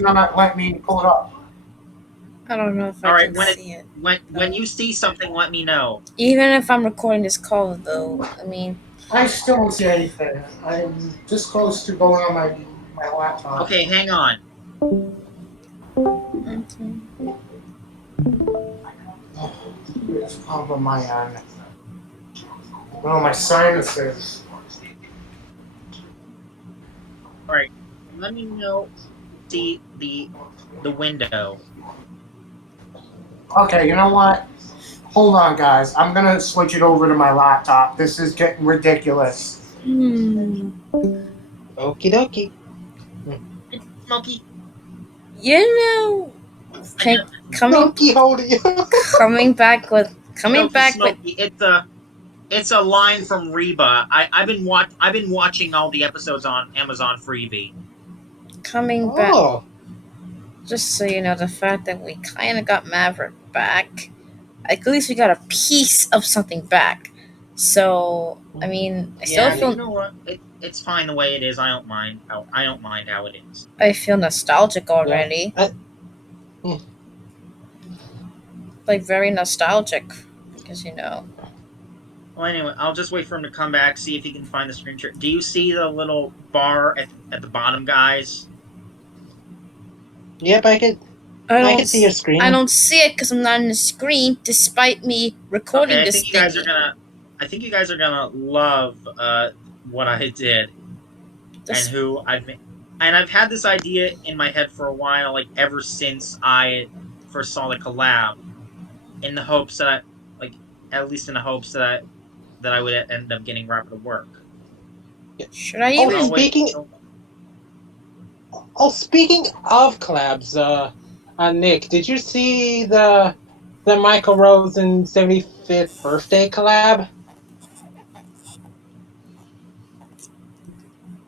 not let me pull it up. I don't know if I can see it. When you see something, let me know. Even if I'm recording this call, though, I mean... I still don't see anything. I'm this close to going on my laptop. Okay, hang on. Okay. Oh, it's a problem on my end. Well, my sinuses. Alright, let me know. See the window. Okay, you know what? Hold on, guys. I'm gonna switch it over to my laptop. This is getting ridiculous. Hmm. Okie dokie. Smokey. You know, coming back with Smokey. It's a line from Reba. I've been watching all the episodes on Amazon Freevee. Coming back. Just so you know, the fact that we kind of got Maverick back, at least we got a piece of something back. So I mean, I still feel. You know what? It's fine the way it is. I don't mind how it is. I feel nostalgic already. Yeah. Like very nostalgic, because you know. Well, anyway, I'll just wait for him to come back, see if he can find the screenshot. Do you see the little bar at the bottom, guys? Yep, I can see your screen. I don't see it because I'm not in the screen, despite me recording this thing. I think you guys are gonna love what I did and who I've made. And I've had this idea in my head for a while, like ever since I first saw the collab, in the hopes that at least in the hopes that I would end up getting Rapper to work. Should I even... speaking of collabs, Nick, did you see the Michael Rosen 75th birthday collab?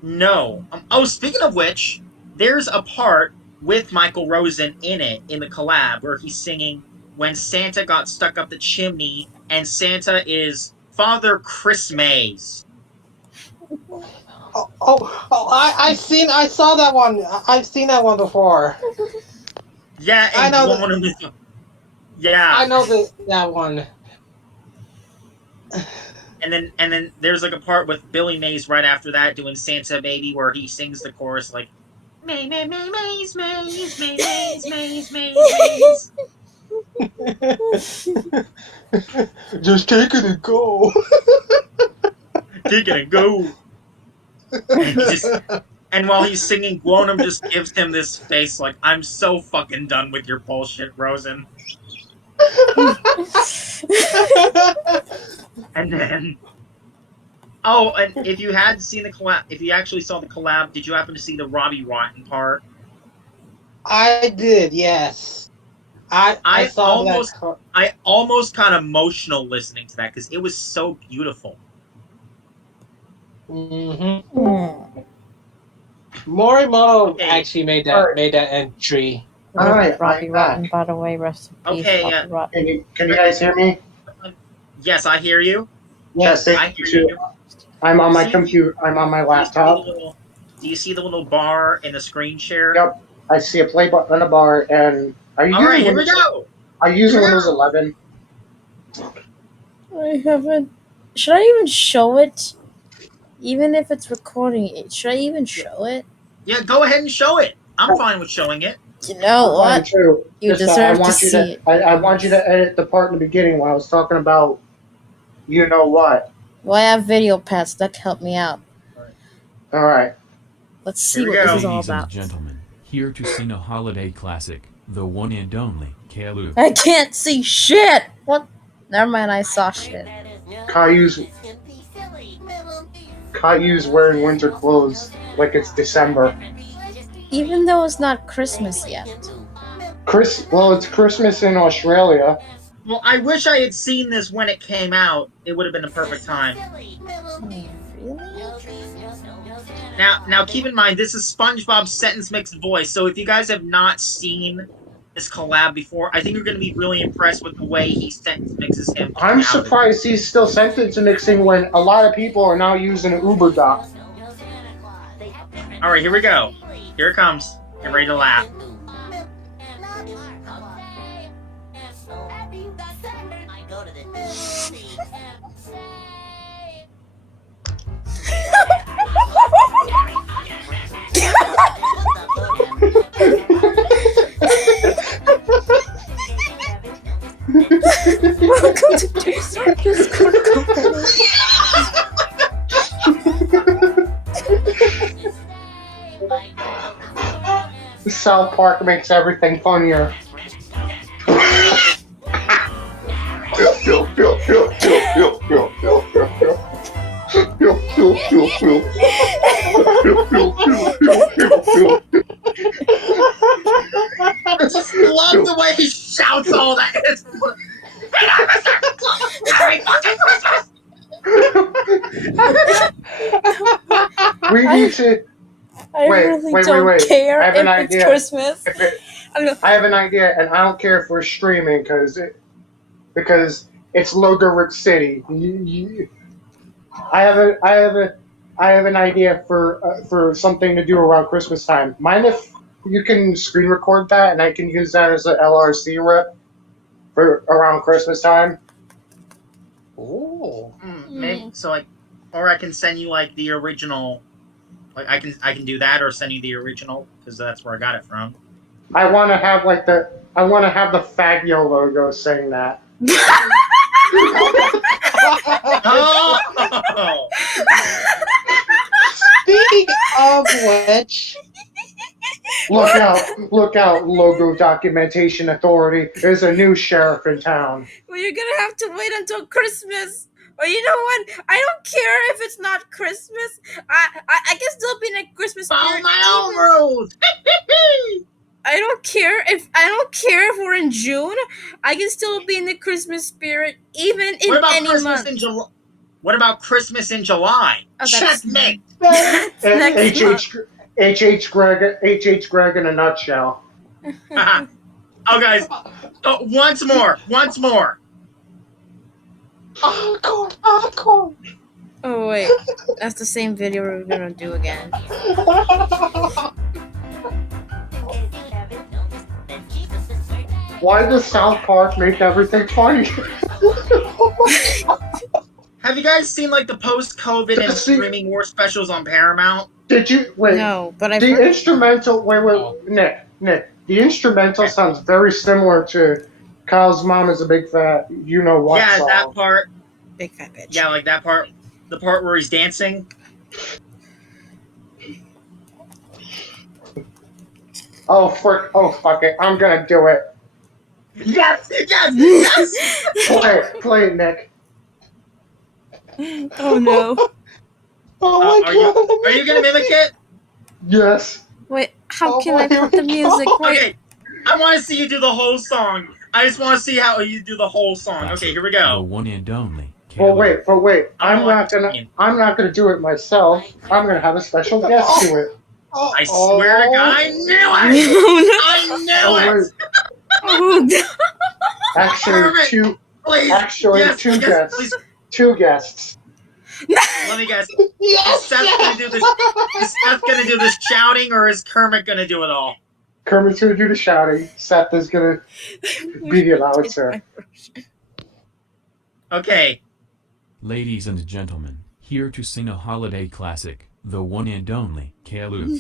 No. Oh, speaking of which, there's a part with Michael Rosen in it, in the collab, where he's singing When Santa Got Stuck Up the Chimney, and Santa is Father Chris Mays. I saw that one. I've seen that one before. Yeah, and I know yeah. I know that one. And then there's like a part with Billy Mays right after that doing Santa Baby, where he sings the chorus like May May May Mays Mays May Mays Mays Mays. Just take it and go. Take it and go. And while he's singing, Gwonum just gives him this face like, I'm so fucking done with your bullshit, Rosen. And then... Oh, and if you had seen the collab, if you actually saw the collab, did you happen to see the Robbie Rotten part? I did, yes. I saw that. I almost got emotional listening to that because it was so beautiful. Mm-hmm. Morimoto actually made that entry. All right, Robbie Rotten, by the way, rest in peace. Okay, can you guys hear me? Yes, I hear you. Yes, I hear you. I'm on my computer. I'm on my laptop. Do you see the little bar in the screen share? Yep, I see a play button and a bar. And are you using here we go. Are you using Windows 11? I haven't. Should I even show it? Even if it's recording it, should I even show it? Yeah, go ahead and show it. I'm fine with showing it. You know what? True. You deserve to see it. I want you to edit the part in the beginning when I was talking about you know what. Well, I have video pads that can help me out. All right. Let's see what this is all about. Ladies and gentlemen, here to sing a holiday classic, the one and only Kalu. I can't see shit! What? Never mind, I saw shit. Caillou's wearing winter clothes like it's December. Even though it's not Christmas yet. Well, it's Christmas in Australia. Well, I wish I had seen this when it came out. It would have been the perfect time. Really? Now, keep in mind, this is SpongeBob's sentence mixed voice, so if you guys have not seen this collab before, I think you're going to be really impressed with the way he sentence mixes him. I'm surprised he's still sentence mixing when a lot of people are now using Uber Doc. Alright, here we go. Here it comes. Get ready to laugh. Welcome to Greenstar Discord company. South Park makes everything funnier. I just love the way he shouts all that. It's, Merry fucking Christmas! We need to. I Wait, really wait, don't wait. care I have an if it's idea. Christmas. I have an idea, and I don't care if we're streaming because it's Logarith City. I have an idea for something to do around Christmas time. Mind if you can screen record that, and I can use that as an LRC rep for around Christmas time? Ooh. Maybe, so like, or I can send you like the original. Like I can do that, or send you the original because that's where I got it from. I want to have the Fagio logo saying that. Oh! Speaking of which, Look out, Logo Documentation Authority. There's a new sheriff in town. Well, you're gonna have to wait until Christmas. Or you know what? I don't care if it's not Christmas. I can still be in a Christmas spirit. Follow my own rules. I don't care if we're in June. I can still be in the Christmas spirit even in What about any Christmas month. in July? What about Christmas in July? Oh, that's- Checkmate. That's next month. H.H. Greg in a nutshell. Oh, guys, once more. encore. Oh wait, that's the same video we're gonna do again. Why does South Park make everything funny? Have you guys seen like the post-COVID and streaming war specials on Paramount? Did you wait? No, but I've The heard instrumental. Nick. The instrumental sounds very similar to Kyle's Mom is a Big Fat You Know What Yeah, song. that part. Big Fat Bitch. Yeah, like that part. The part where he's dancing. Oh fuck it! I'm gonna do it. Yes. Play it, Nick. Oh no. Oh my god. Are you gonna mimic it? Yes. Wait, how Oh can I my put the music? God. Wait. Okay, I want to see you do the whole song. I just want to see how you do the whole song. Okay, here we The go. one and only. But wait. I don't I'm not gonna do it myself. I'm gonna have a special guest do it. I swear to God, I knew it! I knew it! Oh no. Actually, Perfect. Please. Yes, two yes, guests. please. Two guests. Let me guess. Is Seth gonna do this? Is Seth gonna do this shouting, or is Kermit gonna do it all? Kermit's gonna do the shouting. Seth is gonna be the announcer. Okay. Ladies and gentlemen, here to sing a holiday classic, the one and only Kalu.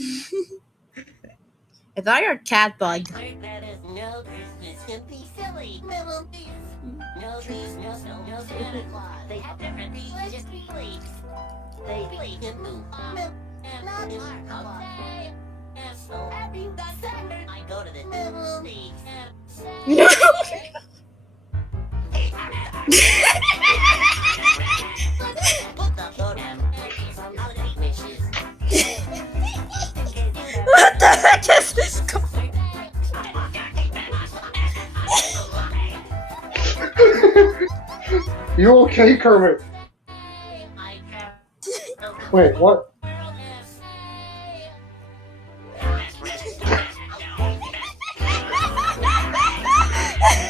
I thought you're a cat bug. No Christmas can be silly. No trees, no snow, no Santa Claus. They have different religious beliefs. They believe in Hindu and not our holiday. So happy December, I go to the movies. Put the photo some holiday wishes. What the heck is this going? You okay, Kermit? Wait, what?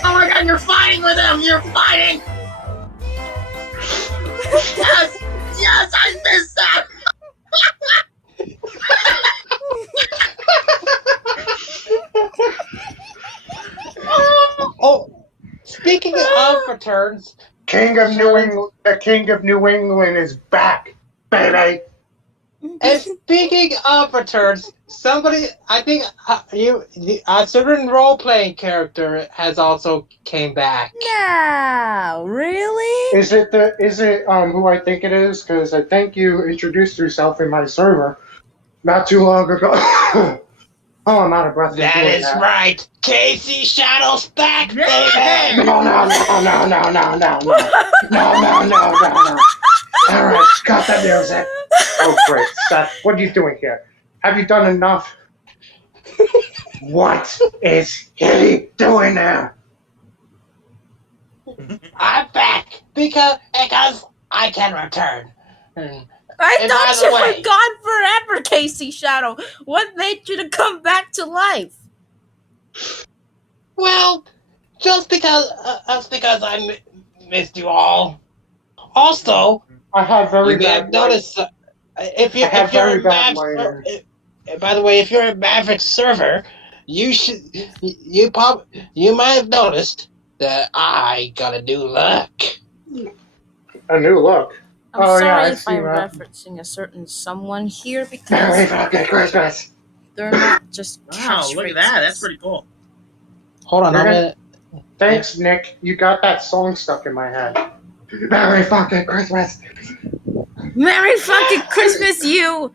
Oh my God, you're fighting with him! You're fighting! Yes! Yes, I missed that! of returns. King of New England, the King of New England is back, baby. And speaking of returns, I think a certain role-playing character has also came back. No, really? Is it who I think it is? Because I think you introduced yourself in my server not too long ago. Oh, I'm out of breath. That is right. Casey Shadow's back, baby. No. All right, cut the music. Oh, great, Seth. What are you doing here? Have you done enough? What is he doing there? I'm back because I can return. I And thought by the you way- were gone forever, Casey Shadow. What made you to come back to life? Well, just because I missed you all. Also, I have very you may bad have noticed if you're a Maverick. By the way, if you're a Maverick server, you might have noticed that I got a new look. A new look. I'm Oh, sorry yeah, I if see I'm that. referencing a certain someone here Merry because fucking Christmas. they're not just Wow, look at that. That's pretty cool. Hold on, You're I'm gonna- gonna. Thanks, Nick. You got that song stuck in my head. Merry fucking Christmas. Merry fucking Christmas, you!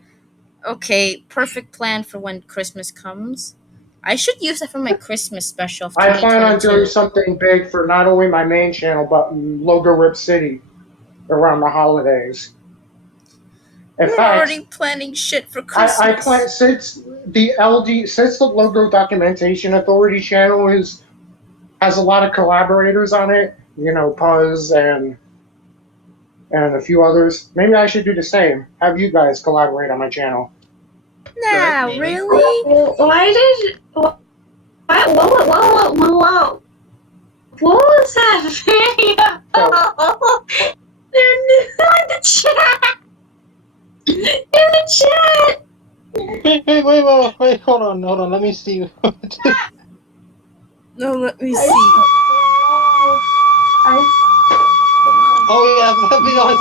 Okay, perfect plan for when Christmas comes. I should use that for my Christmas special of I plan on 2022. doing something big for not only my main channel, but Logo Rip City around the holidays. In We're fact, already planning shit for Christmas. I plan since the Logo Documentation Authority channel has a lot of collaborators on it. You know, Puzz and a few others. Maybe I should do the same. Have you guys collaborate on my channel? Nah, maybe. really? Why did what was that video? They're in the chat. In the chat. Wait, hold on, let me see. No, let me see. Oh yeah, let me on.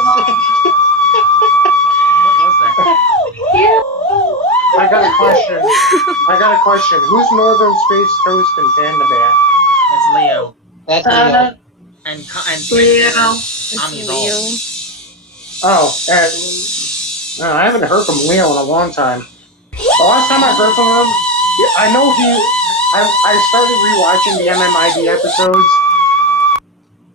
What was that? I got a question. Who's Northern Space Toast and Panda Bear? That's Leo. That's Leo. And Leo. Tommy's Leo. all. Oh, and I haven't heard from Leo in a long time. The last time I heard from him, I know I started rewatching the MMID episodes.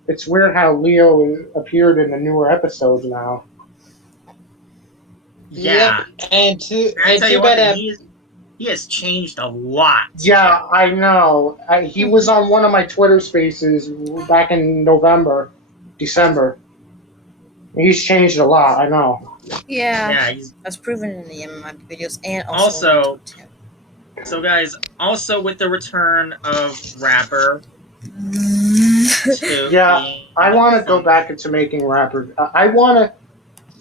It's weird how Leo appeared in the newer episodes now. Yeah. Yep. And I too tell you what, bad. he has changed a lot. Yeah, I know. He was on one of my Twitter spaces back in December. He's changed a lot, I know. Yeah, He's that's proven in the MMI videos and Also- on YouTube so guys. Also, with the return of Rapper, too. Yeah, I want to go back into making rappers. I want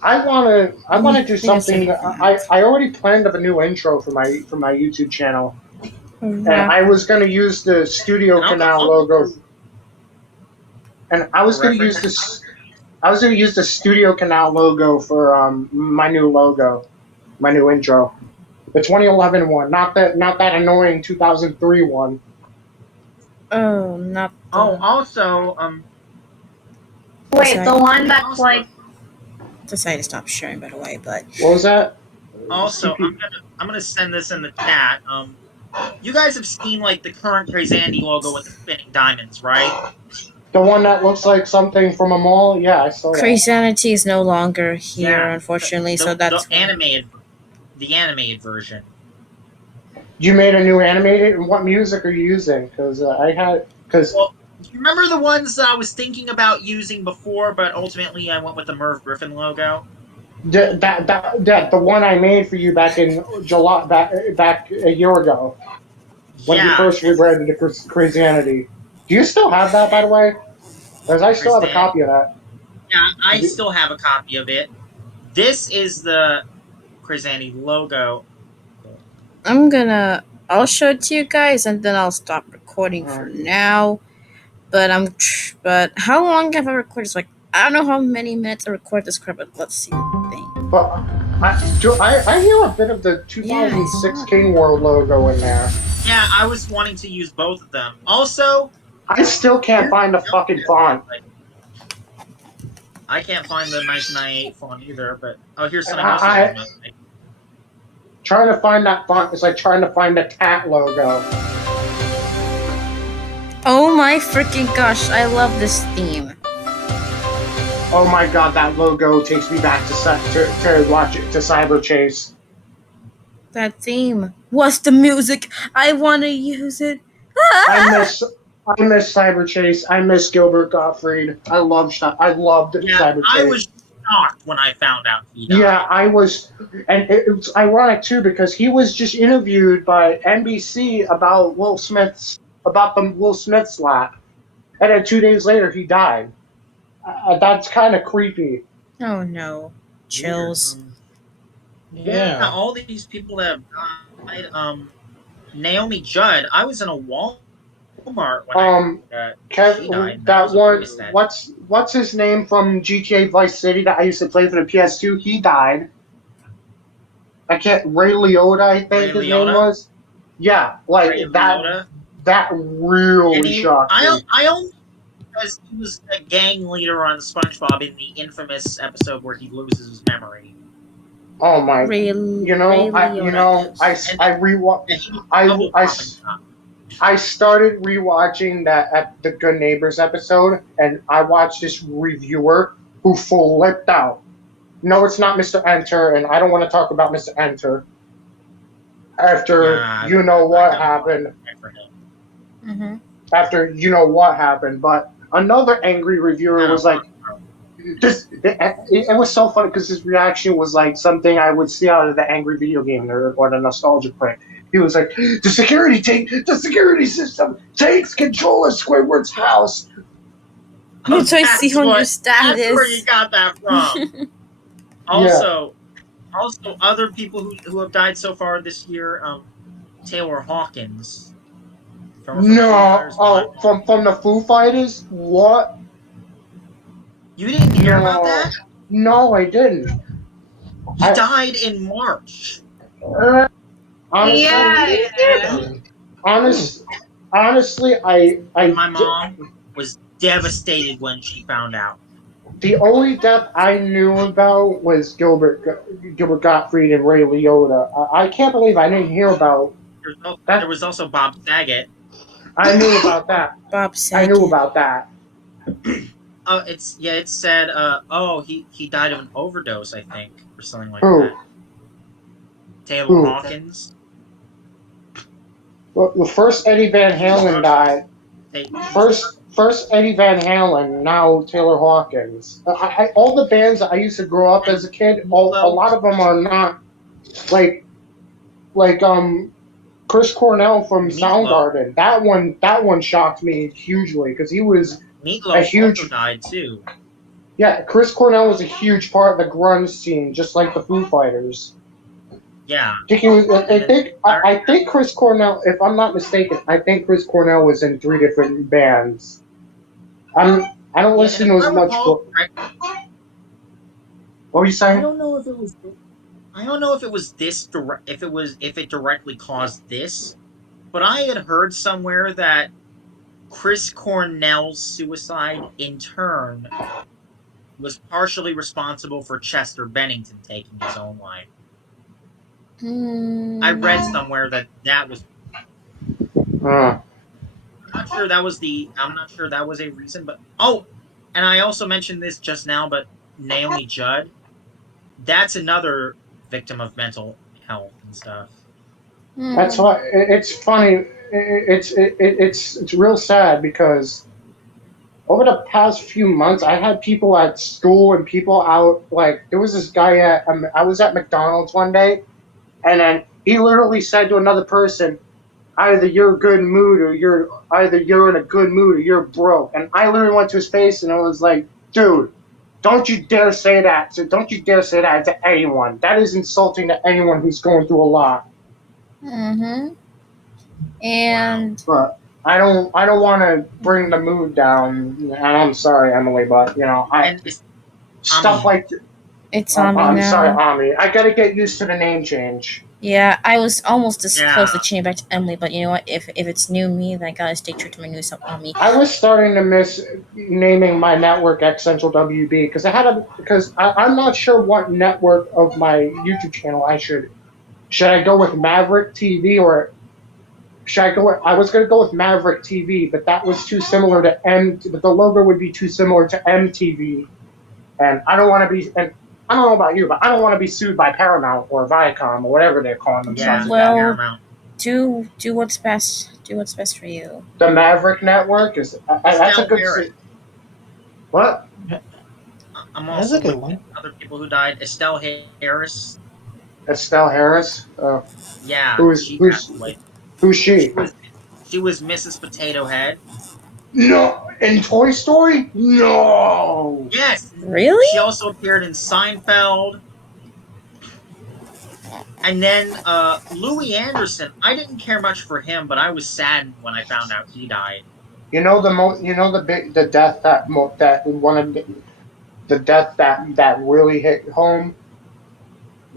to do something. I already planned up a new intro for my YouTube channel, and I was going to use the Studio Canal logo, and I was going to use this. I was going to use the Studio Canal logo for my new logo, my new intro, the 2011 one, not that annoying 2003 one. Oh, not the... also, Wait, the one that's like. Decided to stop sharing, by the way, but... What was that? Also, I'm gonna send this in the chat. You guys have seen like the current Crazandy logo with the spinning diamonds, right? The one that looks like something from a mall? Yeah, I saw that. Crazanity is no longer here, Yeah. unfortunately, so that's... the animated version. You made a new animated? What music are you using? Because Well, do you remember the ones I was thinking about using before, but ultimately I went with the Merv Griffin logo? the one I made for you back in July, back a year ago, when you first rebranded to Crazianity. Do you still have that, by the way? Because I still have a copy of that. Yeah, I still have a copy of it. This is the Crazandy logo. I'll show it to you guys, and then I'll stop recording for now. But how long have I recorded? It's like I don't know how many minutes I recorded this crap, but let's see the thing. But I hear a bit of the 2016 World logo in there. Yeah, I was wanting to use both of them. Also, I still can't find the fucking font. I can't find the 1998 font either, but oh, here's something I- else. Trying to find that font is like trying to find the cat logo. Oh my freaking gosh! I love this theme. Oh my god, that logo takes me back to watch it, to Cyber Chase. That theme. What's the music? I want to use it. I miss Cyber Chase. I miss Gilbert Gottfried. I loved Cyber Chase. I was shocked when I found out he died. Yeah, I was, and it was ironic too because he was just interviewed by NBC about the Will Smith slap, and then 2 days later he died. That's kind of creepy. Oh no. Chills. Yeah, all these people that have died. Naomi Judd. I was in a Walmart when she died. That one. What's his name from GTA Vice City that I used to play for the PS2? He died. I can't. Ray Liotta, I think his name was. Yeah, like Ray that. Liotta. That really shocked me. I only because he was a gang leader on SpongeBob in the infamous episode where he loses his memory. Oh my! I started rewatching that at the Good Neighbors episode, and I watched this reviewer who flipped out. No, it's not Mr. Enter, and I don't want to talk about Mr. Enter. After you know what happened. Mm-hmm. After you know what happened, but another angry reviewer was like, it was so funny because his reaction was like something I would see out of the angry video game nerd or the nostalgia prick. He was like, the security system takes control of Squidward's house. So I see on your status. That's where you got that from. Also, other people who have died so far this year, Taylor Hawkins. From the Foo Fighters? What? You didn't hear about that? No, I didn't. He died in March. Honestly, my mom was devastated when she found out. The only death I knew about was Gilbert Gottfried and Ray Liotta. I can't believe I didn't hear about. There was also Bob Saget. I knew about that. Bob Saget. I knew about that. Oh, it said, he died of an overdose, I think, or something like Who? that. Taylor Hawkins. Well, first Eddie Van Halen died. First Eddie Van Halen, now Taylor Hawkins. All the bands that I used to grow up as a kid, a lot of them are not like Chris Cornell from Soundgarden. That one shocked me hugely because he was a huge. Also died too. Yeah, Chris Cornell was a huge part of the grunge scene, just like the Foo Fighters. Yeah. I think Chris Cornell, if I'm not mistaken, I think Chris Cornell was in 3 different bands. I don't listen to as much. What were you saying? I don't know if it was this if it directly caused this, but I had heard somewhere that Chris Cornell's suicide in turn was partially responsible for Chester Bennington taking his own life. I read somewhere that was. I'm not sure that was a reason, but and I also mentioned this just now, but Naomi Judd, that's another victim of mental health and stuff. That's why it's funny. It's real sad because over the past few months, I had people at school and people out. Like there was this guy I was at McDonald's one day, and then he literally said to another person, either you're in a good mood or you're broke. And I literally went to his face and I was like, dude, don't you dare say that. So don't you dare say that to anyone. That is insulting to anyone who's going through a lot. Mm-hmm. And but I don't want to bring the mood down. And I'm sorry, Emily, but And stuff like It's on me I'm now. sorry, Ami. I gotta get used to the name change. Yeah, I was almost this close to Yeah. changing back to Emily, but you know what? If it's new me, then I gotta stay true to my new self, Ami. I was starting to miss naming my network Xecentral WB because I'm not sure what network of my YouTube channel I should. Should I go with Maverick TV or should I go? I was going to go with Maverick TV, but that was too similar to But the logo would be too similar to MTV, and I don't want to be. And I don't know about you, but I don't want to be sued by Paramount or Viacom or whatever they're calling themselves. Yeah. Well, Paramount. do what's best. Do what's best for you. The Maverick Network is that's a Estelle good. Harris. What? I'm That's also a good looking one. at other people who died. Estelle Harris. Estelle Harris. Yeah, Who's she who's passed away. who's She she? was Mrs. Potato Head. No, in Toy Story? No. Yes. Really? She also appeared in Seinfeld. And then Louis Anderson. I didn't care much for him, but I was saddened when I found out he died. You know the death that one of the death that really hit home.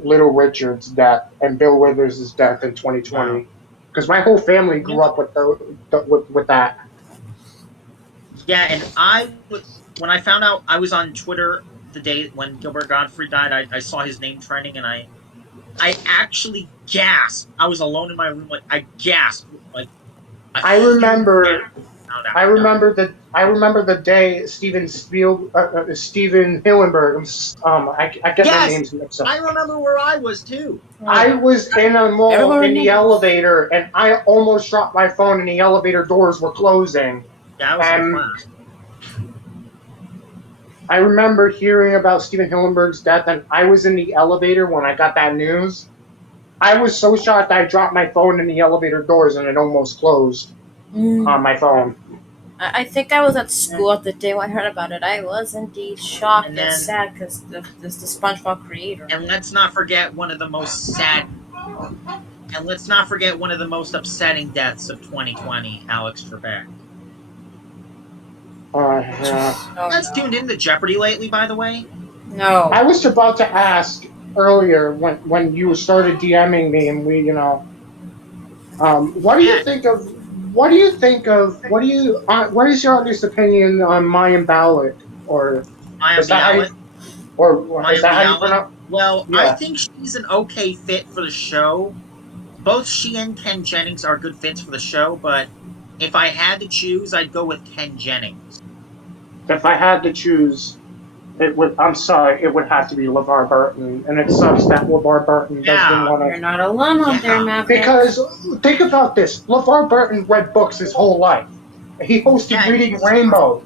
Little Richard's death and Bill Withers' death in 2020. Wow. Because my whole family grew up with with that. Yeah, and when I found out, I was on Twitter the day when Gilbert Gottfried died. I saw his name trending, and I actually gasped. I was alone in my room, like I gasped, like I remember I out. remember the day Steven Hillenberg. I get my Yes, names mixed up. I remember where I was too. I was in a mall Everyone in the remembers. elevator, and I almost dropped my phone, and the elevator doors were closing. Yeah, I was in And class. I remember hearing about Steven Hillenberg's death, and I was in the elevator when I got that news. I was so shocked I dropped my phone in the elevator doors, and it almost closed on my phone. I think I was at school at the day when I heard about it. I was indeed shocked And and, then- sad because the SpongeBob creator. And let's not forget one of the most upsetting deaths of 2020, Alex Trebek. Yeah. That's tuned into Jeopardy lately, by the way. No. I was about to ask earlier when you started DMing me, and what do you think of? What is your honest opinion on Mayan Ballot or Maya is that how you, Bialik. or Maya is that how you Bialik. pronounce? Well, Yeah. I think she's an okay fit for the show. Both she and Ken Jennings are good fits for the show, but if I had to choose, I'd go with Ken Jennings. If I had to choose, it would. I'm sorry, it would have to be LeVar Burton, and it sucks that LeVar Burton doesn't want You're to. not alone out there, Yeah. Maverick. Because think about this: LeVar Burton read books his whole life. He hosted Yeah, Reading Rainbow.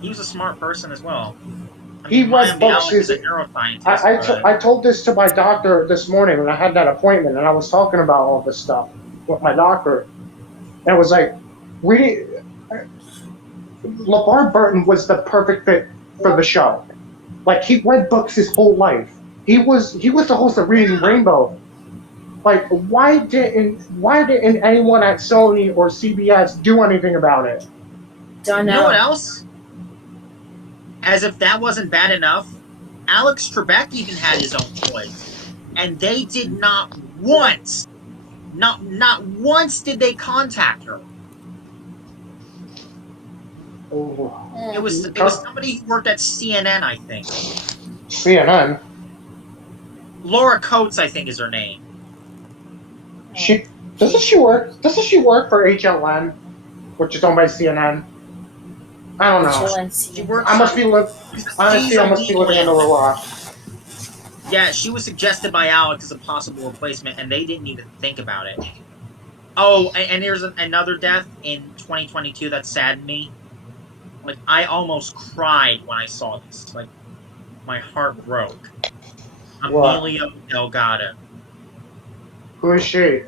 He was a smart person as well. I He mean, Maya read books. Bialik is a neuroscientist. I told this to my doctor this morning when I had that appointment, and I was talking about all this stuff with my doctor, and it was like, LeVar Burton was the perfect fit for the show. Like he read books his whole life. He was the host of Reading Rainbow. Like why didn't anyone at Sony or CBS do anything about it? Don't You know know. what else? As if that wasn't bad enough, Alex Trebek even had his own choice, and they did not once did they contact her. Oh, It was somebody who worked at CNN, I think. CNN. Laura Coates, I think, is her name. Doesn't she work for HLN, which is owned by CNN? I don't know. She works I must on- be honestly, I must be living under a rock. Yeah, she was suggested by Alex as a possible replacement, and they didn't even think about it. Oh, and here's another death in 2022 that saddened me. Like, I almost cried when I saw this. Like, my heart broke. What? Emilio Delgado. Who is she?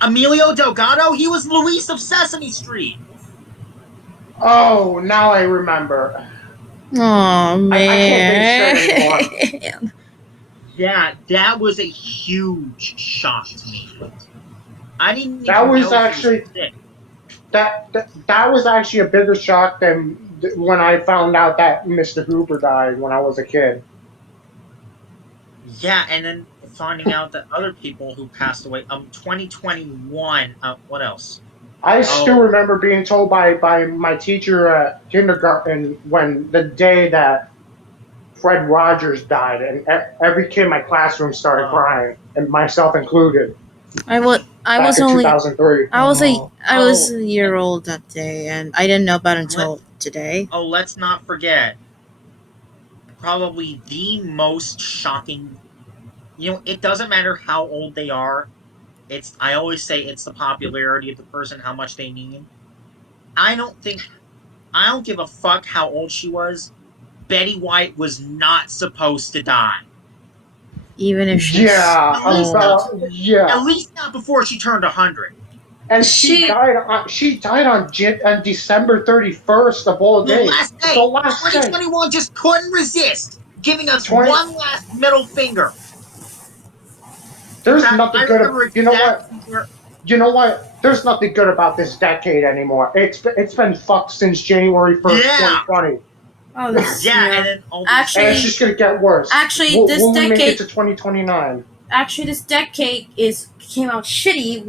Emilio Delgado? He was Luis of Sesame Street! Oh, now I remember. Oh man. I can't think straight anymore. Yeah, that was a huge shock to me. I didn't even That was know he actually- sick. that was actually a bigger shock than when I found out that Mr. Hooper died when I was a kid. Yeah, and then finding out that other people who passed away. 2021. What else? I still Oh, remember being told by my teacher at kindergarten when the day that Fred Rogers died, and every kid in my classroom started oh, crying, and myself included, I was I back was in only 2003. I was a Oh. I was oh, a year old that day, and I didn't know about it let, until today. oh, let's not forget. Probably the most shocking. It doesn't matter how old they are. I always say it's the popularity of the person, how much they mean. I don't think I don't give a fuck how old she was. Betty White was not supposed to die. Even if she's Yeah, At least not. old. yeah, At least not before she turned 100. and She she died on December 31st of all The days. last The day. last day. 2021 just couldn't resist giving us 20. one last middle finger. In There's fact, nothing I good. remember You know what? exactly where. You know what? There's nothing good about this decade anymore. It's been fucked since January 1st, Yeah, 2020, Oh, this yeah, and yeah. then all these. and it's Actually, just gonna get worse. actually, this Will we make it decade to 2029? this decade is came out shitty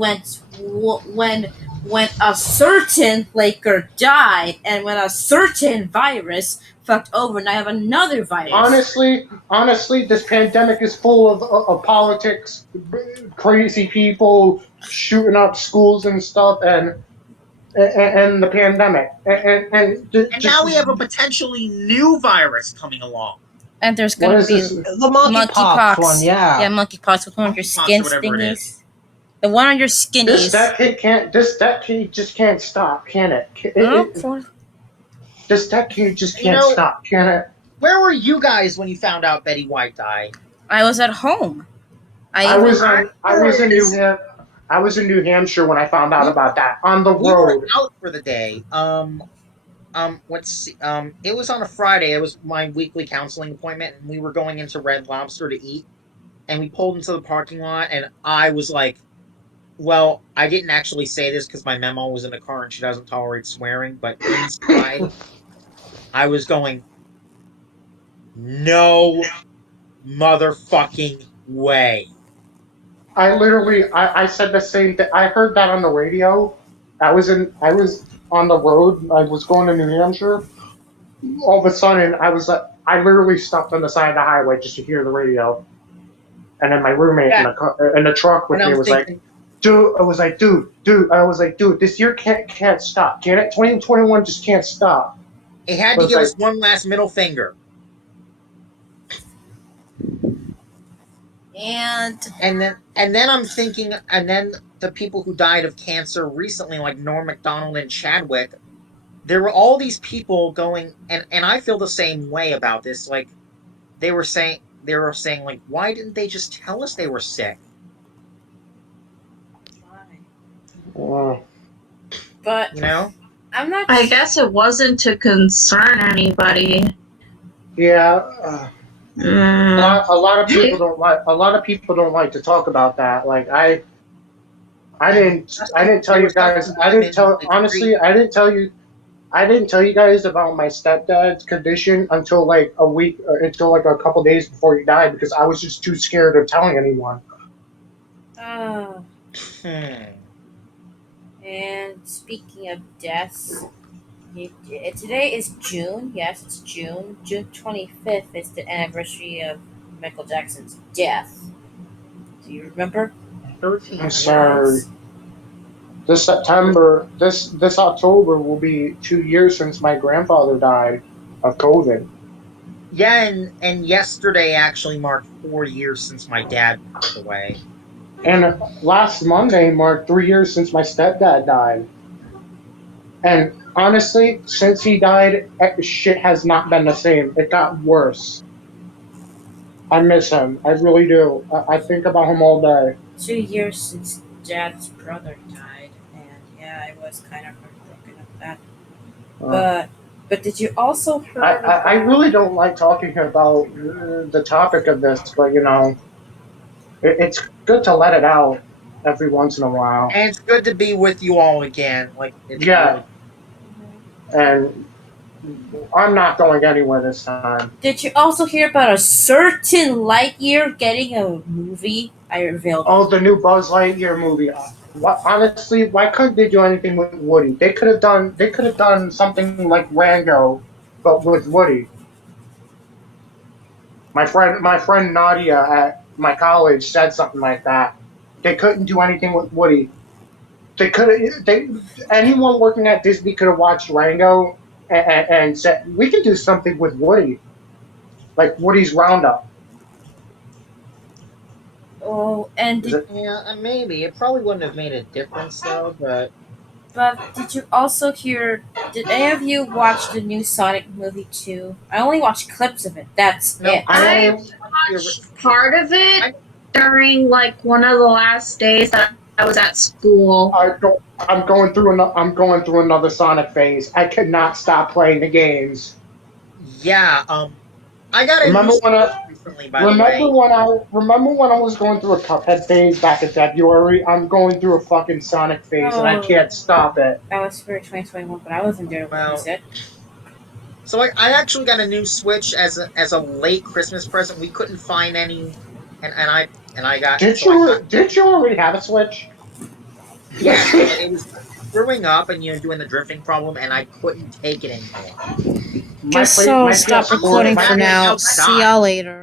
when a certain Laker died, and when a certain virus fucked over, and I have another virus. Honestly, this pandemic is full of politics, crazy people shooting up schools and stuff, and the pandemic, And now just we have a potentially new virus coming along. And there's what gonna is be this? The monkeypox one, Yeah, yeah. monkeypox with one of your Monkeypox skin or whatever it is. thingies. The one on your skinnies. This decade just can't stop, can it? Oh, poor. This decade just You can't know, stop, can it? where were you guys when you found out Betty White died? I was at home. I Even was in I was in I was in New Hampshire when I found out We about that on the we were road. out for the day. Let's see. It was on a Friday. It was my weekly counseling appointment, and we were going into Red Lobster to eat. And we pulled into the parking lot, and I was like, well, I didn't actually say this because my memo was in the car and she doesn't tolerate swearing, but inside, I was going, no motherfucking way. I said the same thing. I heard that on the radio. I was on the road. I was going to New Hampshire. All of a sudden, I literally stopped on the side of the highway just to hear the radio. And then my roommate Yeah, in the truck with and me I'm was like, thinking, dude, I was like, dude, this year can't stop. Can it? 2021 just can't stop. it had I to was give like, us one last middle finger. And then I'm thinking, and then the people who died of cancer recently, like Norm Macdonald and Chadwick, there were all these people going, and I feel the same way about this. Like they were saying like, why didn't they just tell us they were sick? uh, But You know? I'm not. I guess it wasn't to concern anybody. yeah. Mm. A lot of people don't like to talk about that. Like And I didn't tell there you was guys. nothing done in the street. I didn't tell you guys about my stepdad's condition until like until like a couple days before he died because I was just too scared of telling anyone. Oh. Hmm. And speaking of deaths, today is June. Yes, it's June. June 25th is the anniversary of Michael Jackson's death. Do you remember? 13 I'm years. sorry. This October will be 2 years since my grandfather died of COVID. Yeah, and yesterday actually marked 4 years since my dad passed away. And last Monday marked 3 years since my stepdad died. And honestly, since he died, shit has not been the same. It got worse. I miss him. I really do. I think about him all day. 2 years since Dad's brother died, and yeah, I was kind of heartbroken at that. But did you also heard I really don't like talking about the topic of this, but it's good to let it out. every once in a while. And it's good to be with you all again. Like, it's Yeah. really... And I'm not going anywhere this time. Did you also hear about a certain Lightyear getting a movie? I revealed. Oh, the new Buzz Lightyear movie. What, honestly, why couldn't they do anything with Woody? They could have done something like Rango, but with Woody. My friend Nadia at my college said something like that. They couldn't do anything with Woody. They could have. Anyone working at Disney could have watched Rango and said, "We can do something with Woody, like Woody's Roundup." Oh, and Yeah, maybe. It probably wouldn't have made a difference, though, but... But did you also hear? Did any of you watch the new Sonic movie too? I only watched clips of it. That's No, it. I watched part of it during like one of the last days that I was at school. I'm going through another Sonic phase. I could not stop playing the games. Yeah, I got Remember when recently, by the way. Remember when I was going through a Cuphead phase back in February? I'm going through a fucking Sonic phase, and I can't stop it. That was for 2021, but I wasn't there when you said. So I actually got a new Switch as a late Christmas present. We couldn't find any, and I got. Did you already have a Switch? Yes, but it was screwing up and doing the drifting problem, and I couldn't take it anymore. Just stop recording for now. See y'all later.